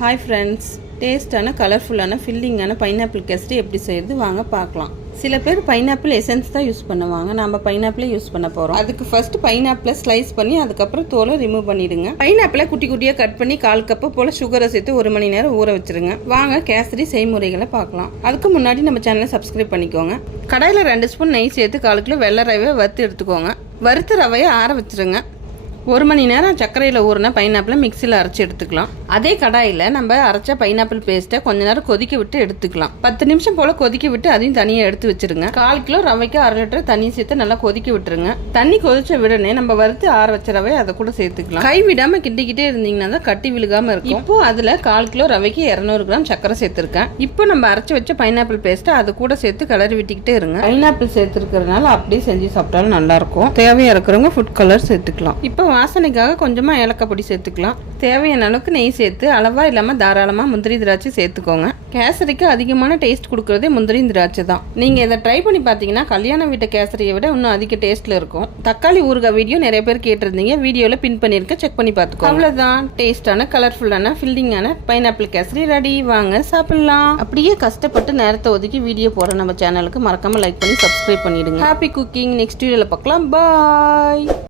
Hi friends, டேஸ்டான கலர்ஃபுல்லான ஃபில்லிங்கான pineapple kesari எப்படி செய்கிறது வாங்க பார்க்கலாம். சில பேர் பைனாப்பிள் எசன்ஸ் தான் யூஸ் பண்ணுவாங்க. நம்ம பைனாப்பிளே யூஸ் பண்ண போகிறோம். அதுக்கு ஃபர்ஸ்ட் பைனாப்பிளை ஸ்லைஸ் பண்ணி அதுக்கப்புறம் தோலை ரிமூவ் பண்ணிடுங்க. பைனாப்பிளை குட்டி குட்டியாக கட் பண்ணி 1/4 கப்பு போல் சுகரை சேர்த்து 1 மணி நேரம் ஊற வச்சிருங்க. வாங்க கேசரி செய்முறைகளை பார்க்கலாம். அதுக்கு முன்னாடி நம்ம சேனலை சப்ஸ்கிரைப் பண்ணிக்கோங்க. கடாயில் 2 ஸ்பூன் நெய் சேர்த்து 1/4 கிலோ வெள்ளை ரவையை வறுத்து எடுத்துக்கோங்க. வறுத்த ரவையை ஆற வச்சுருங்க. 1 மணி நேரம் சர்க்கரையில் ஊறின பைனாப்பிளை மிக்சியில் அரைச்சி எடுத்துக்கலாம். அதே கடாயில் நம்ம அரைச்ச பைனாப்பிள் பேஸ்ட்டை கொஞ்ச நேரம் கொதிக்க விட்டு எடுத்துக்கலாம். 10 நிமிஷம் போல் கொதிக்க விட்டு அதையும் தனியாக எடுத்து வச்சிருங்க. 1/4 கிலோ ரவைக்கு 1/2 லிட்டர் தண்ணி சேர்த்து நல்லா கொதிக்க விட்டுருங்க. தண்ணி கொதிச்ச விடனே நம்ம வறுத்து ஆற வச்ச ரவை அதை கூட சேர்த்துக்கலாம். கை விடாமல் கிண்டிக்கிட்டே இருந்தீங்கன்னா தான் கட்டி விழுகாமல் இருக்கும். இப்போ அதில் 1/4 கிலோ ரவைக்கு 200 கிராம் சர்க்கரை சேர்த்துருக்கேன். இப்போ நம்ம அரைச்சி வச்ச பைனாப்பிள் பேஸ்ட்டை அது கூட சேர்த்து கிளறி விட்டுக்கிட்டே இருங்க. பைனாப்பிள் சேர்த்துருக்கிறதுனால அப்படியே செஞ்சு சாப்பிட்டாலும் நல்லாயிருக்கும். தேவையாக இருக்கிறவங்க ஃபுட் கலர் சேர்த்துக்கலாம். இப்போ வாசனைக்காக கொஞ்சமாக ஏலக்காய் பொடி சேர்த்துக்கலாம். தேவையான அளவுக்கு நெய் சேர்த்து அளவா இல்லாமல் தாராளமாக முந்திரி திராட்சை சேர்த்துக்கோங்க. கேசரிக்கு அதிகமான டேஸ்ட் கொடுக்குறதே முந்திரி திராட்சை தான். நீங்கள் இதை ட்ரை பண்ணி பார்த்தீங்கன்னா கல்யாண வீட்டு கேசரியை விட இன்னும் அதிக டேஸ்ட்டில் இருக்கும். தக்காளி ஊறுகாய் வீடியோ நிறைய பேர் கேட்டிருந்தீங்க. வீடியோவில் பின் பண்ணியிருக்க செக் பண்ணி பார்த்துக்கோங்க. அவ்வளோதான், டேஸ்டான கலர்ஃபுல்லான ஃபில்லிங்கான பைனாப்பிள் கேசரி ரெடி. வாங்க சாப்பிடலாம். அப்படியே கஷ்டப்பட்டு நேரத்தை ஒதுக்கி வீடியோ போகிற நம்ம சேனலுக்கு மறக்காமல் லைக் பண்ணி சப்ஸ்கிரைப் பண்ணிடுங்க. Happy cooking. நெக்ஸ்ட் வீடியோவில் பார்க்கலாம். பாய்.